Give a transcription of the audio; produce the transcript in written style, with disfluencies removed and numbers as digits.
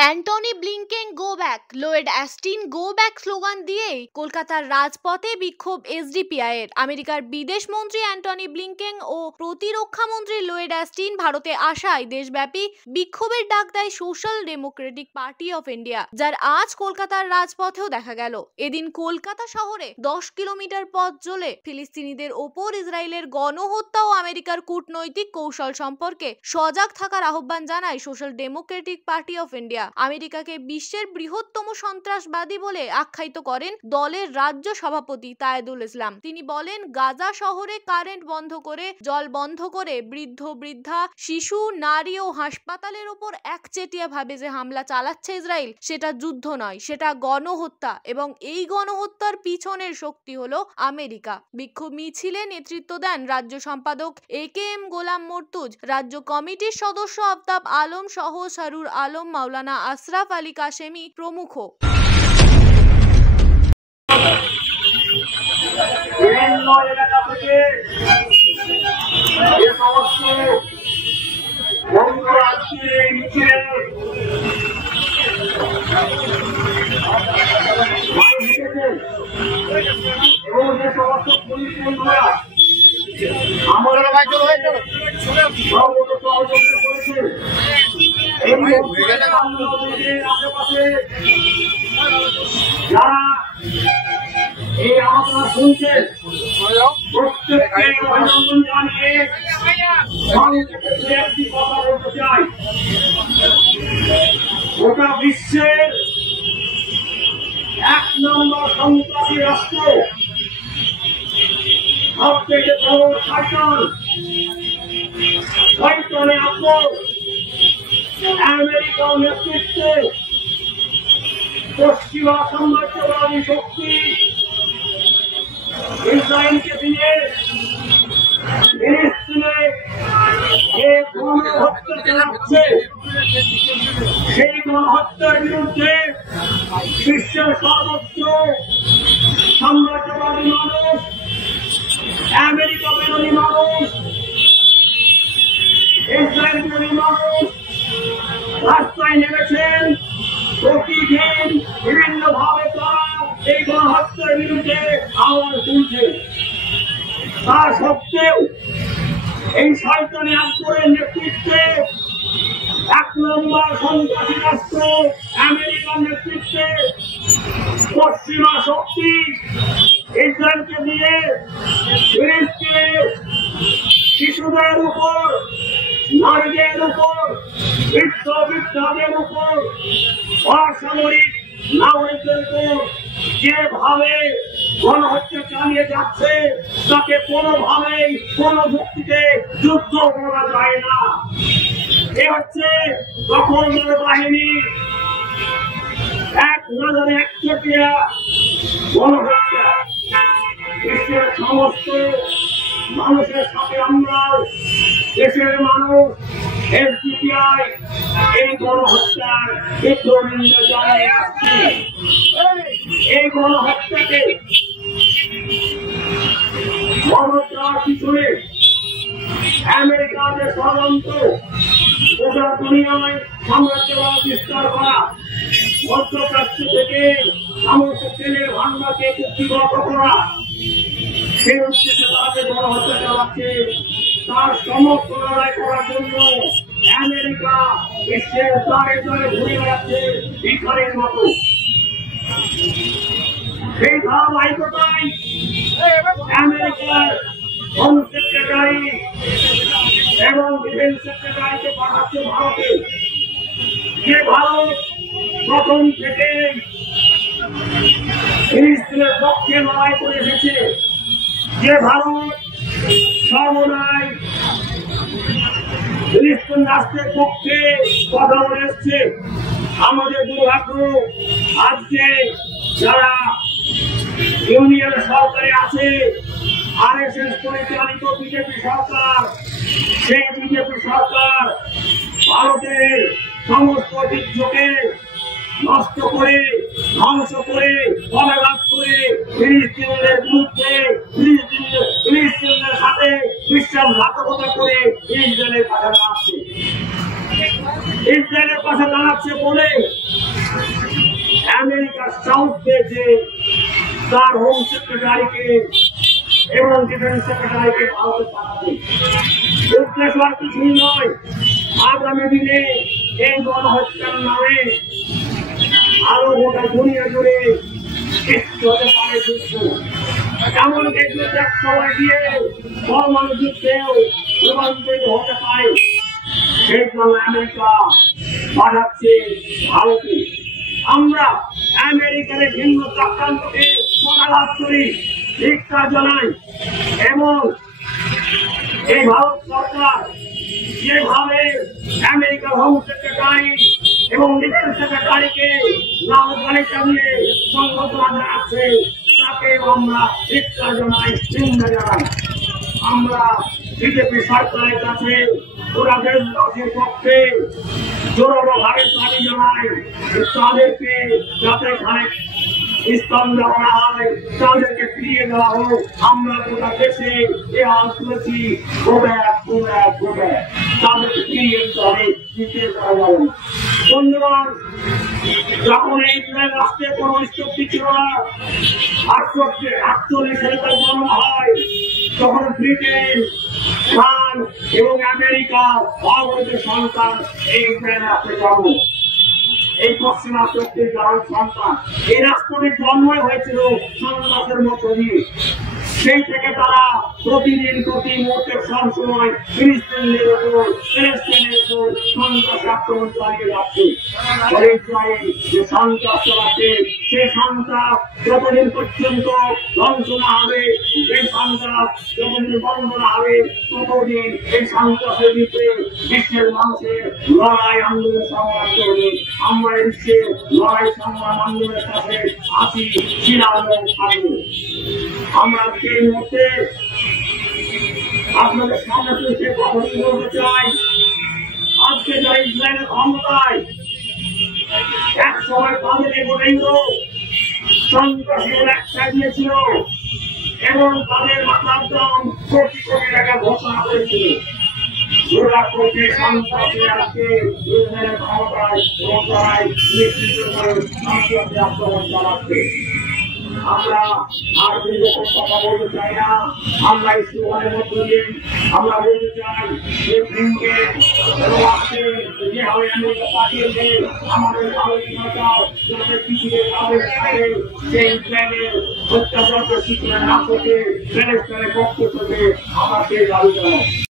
Antony Blinken go back, Lloyd Austin go back slogan দিয়েই কলকাতার রাজপথে বিক্ষোভ এসডিপিআই এর। আমেরিকার বিদেশমন্ত্রী অ্যান্টনি ব্লিংকেন ও প্রতিরক্ষামন্ত্রী লোয়েড অ্যাস্টিন ভারতে আসায় দেশব্যাপী বিক্ষোভের ডাক দেয় social Democratic party of India, যার আজ কলকাতার রাজপথেও দেখা গেল। এদিন কলকাতা শহরে 10 কিলোমিটার পথ চলে ফিলিস্তিনিদের ওপর ইসরায়েলের গণহত্যা ও আমেরিকার কূটনৈতিক কৌশল সম্পর্কে সজাগ থাকার আহ্বান জানায় social Democratic party of India. আমেরিকাকে বিশ্বের বৃহত্তম সন্ত্রাসবাদী বলে আখ্যায়িত করেন দলের রাজ্য সভাপতি তায়েদুল ইসলাম। তিনি বলেন, গাজা শহরে কারেন্ট বন্ধ করে, জল বন্ধ করে বৃদ্ধ বৃদ্ধা, শিশু, নারী ও হাসপাতালের ওপর একচেটিয়া ভাবে যে হামলা চালাচ্ছে ইসরায়েল, সেটা যুদ্ধ নয়, সেটা গণহত্যা, এবং এই গণহত্যার পিছনের শক্তি হলো আমেরিকা। বিক্ষোভ মিছিলে নেতৃত্ব দেন রাজ্য সম্পাদক AKM গোলাম মর্তুজ, রাজ্য কমিটির সদস্য আফতাব আলম সহ সারুর আলম, মাওলানা আশরাফ আলী কাশেমি প্রমুখ। গোটা বিশ্বের 1 নম্বর সন্ত্রাসী রাষ্ট্র, সব থেকে বড় শয়তানে আপন আমেরিকার নেতৃত্বে পশ্চিমা সাম্রাজ্যবাদী শক্তি ইসরায়েলকে দিয়ে ফিলিস্তিনে যে গণহত্যা চালাচ্ছে, সেই গণহত্যার বিরুদ্ধে বিশ্বের সর্বোচ্চ সাম্রাজ্যবাদী মানুষ, আমেরিকা বিরোধী মানুষ, ইসরায়েল বিরোধী মানুষ রাস্তায় নেমেছেন। প্রতিদিন বিভিন্ন ভাবে তারা এই গণহত্যার বিরুদ্ধে আওয়াজ তুলছে। তা সত্ত্বেও এই শয়তানি আকবরের নেতৃত্বে 1 নম্বর সন্ত্রাসী রাষ্ট্র আমেরিকার নেতৃত্বে পশ্চিমা শক্তি ইসরায়েলকে দিয়ে ফিলিস্তিনে শিশুদের উপর, নারীদের উপর, বৃদ্ধ বৃদ্ধাদের উপর, অসামরিক নাগরিকদের উপর যেভাবে গণহত্যা চালিয়ে যাচ্ছে, তাকে কোনোভাবেই কোনো যুক্তিতে যুদ্ধ করা যায় না। এ হচ্ছে দখলদার বাহিনী এক নজরে একচেটিয়া গণহত্যা। বিশ্বের সমস্ত মানুষের সাথে আমরা, দেশের মানুষ, এসডিপিআই এই গণহত্যার তীব্র নিন্দা জানিয়ে আসছি। এই গণহত্যাকে গণহত্যার পিছনে আমেরিকার যে ষড়যন্ত্র, গোটা দুনিয়ায় সাম্রাজ্যবাদ বিস্তার করা, মধ্যপ্রাচ্য থেকে সমস্ত তেলের ভান্ডারকে চুক্তিবদ্ধ করা, সেই উদ্দেশ্যে তাদের গণহত্যা চালাচ্ছে। তার সমস্ত লড়াই করার জন্য আমেরিকা বিশ্বের দ্বারে দ্বারে ঘুরে বেড়াচ্ছে ভিখারির মতো। সেই ধারাবাহিকতায় আমেরিকার হোম সেক্রেটারি এবং ডিফেন্স সেক্রেটারিকে পাঠাচ্ছে ভারতে। যে ভারত প্রথম থেকে ফিলিস্তিনের পক্ষে লড়াই করে এসেছে, যে ভারত সর্বদাই ফিলিস্তিন রাষ্ট্রের পক্ষে কথা বলে এসছে। আমাদের দুর্ভাগ্য, আজকে যারা ইউনিয়ন সরকারে আছে, RSS পরিচালিত বিজেপি সরকার, সেই বিজেপি সরকার ভারতের সমস্ত ঐতিহ্যকে নষ্ট করে, ধ্বংস করে, অবহেলা করে ফিলিস্তিনিদের বিরুদ্ধে, ফিলিস্তিনিদের সাথে বিশ্বাসঘাতকতা করে ইসরায়েলের পাঠানো আছে। ইসরায়েলের পাশে দাঁড়াচ্ছে বলে আমেরিকার সাউথ পেয়েছে তার হোম সেক্রেটারিকে এবং ডিফেন্স সেক্রেটারিকে ভারতে পাঠাবে। উদ্দেশ্য আর কিছুই নয়, আগামী দিনে এই গণহত্যার নামে আরো গোটা দুনিয়া জুড়ে সৃষ্টি হতে পারে যুদ্ধ। এমনকি যুদ্ধ এক সময় দিয়ে পরমাণু যুদ্ধেও রূপান্তরিত হতে পারে। সেই জন্য আমেরিকা পাঠাচ্ছে ভারতে। আমরা আমেরিকার ভিন্ন চক্রান্তকে প্রতিবাদ করি, ধিক্কার জানাই এবং এই ভারত সরকার যেভাবে আমেরিকার হোম সেক্রেটারি এবং ডিফেন্স সেক্রেটারিকে লাল গাড়ি চালিয়ে সংবর্ধনা জানাচ্ছে, তাকে আমরা ধিক্কার জানাই, নিন্দা জানাই। আমরা বিজেপি সরকারের কাছে ওরা দেশবাসীর পক্ষে জোরালো ভাবে দাবি জানাই, তাদেরকে যাতে খানিক ইসলাম দেওয়া হয়, তাদেরকে ফিরিয়ে দেওয়া হোক। আমরা গোটা দেশে এ আল তুলেছি, তাদেরকে ফিরিয়ে দিতে হবে, দিতে দেওয়া যাবে। বন্ধুগণ, যখন এই রাষ্ট্রে কোনো স্থিতি ছিল না, 48 সালে তার জন্ম হয়, তখন ব্রিটেন, ফ্রান্স এবং আমেরিকা অবৈধ সন্তান এই রাষ্ট্রে জন্ম, এই পশ্চিমা শক্তির সন্তান। এই রাষ্ট্রটির জন্মই হয়েছিল সন্ত্রাসের মধ্য দিয়ে। সেই থেকে তারা প্রতিদিন প্রতি মুহূর্তে সবসময় ফিলিস্তিনের উপর সন্ত্রাস আক্রমণ চালিয়ে যাচ্ছে। যে সন্ত্রাস চালাচ্ছে, সেই সন্ত্রাস যতদিন পর্যন্ত ধ্বংস না হবে, এই সন্ত্রাস যতদিন বন্ধ না হবে, ততদিন এই সন্ত্রাসের বিরুদ্ধে বিশ্বের মানুষের লড়াই আন্দোলন সংগ্রাম করবে। আমরা এই বিশ্বের লড়াই সংগ্রাম আন্দোলনের সাথে আছি, ছিলাম এবং থাকবো। আমরা সেই মুহূর্তে আপনাদের সামনে সে কথা বলতে চাই, আজকে যারা ইসরায়েলের ক্ষমতায়, এক সময় তাদের এগোটাইও সন্ত্রাসীদের একটা দিয়েছিল এবং তাদের মাথার দাম কোটি কোটি টাকা ঘোষণা করেছিল। সন্ত্রাসী আজকে ইসরায়েলের ক্ষমতায় নেতৃত্ব করে সন্ত্রাসী আক্রমণ চালাচ্ছে। আমরা আর দীর্ঘক্ষণ কথা বলতে চাই না। আমরা এই স্লোগানের মধ্য দিয়ে আমরা বলতে চাই যে ভেঙে যেভাবে আমেরিকা পাঠিয়েছে আমাদের ভারত সরকার যাতে পৃথিবীর তাদের সাথে সেই ইসরায়েলের অত্যাচারকে স্বীকার না করতে প্যালেস্টাইনের পক্ষ থেকে আমরা সেই দাবি জানাই।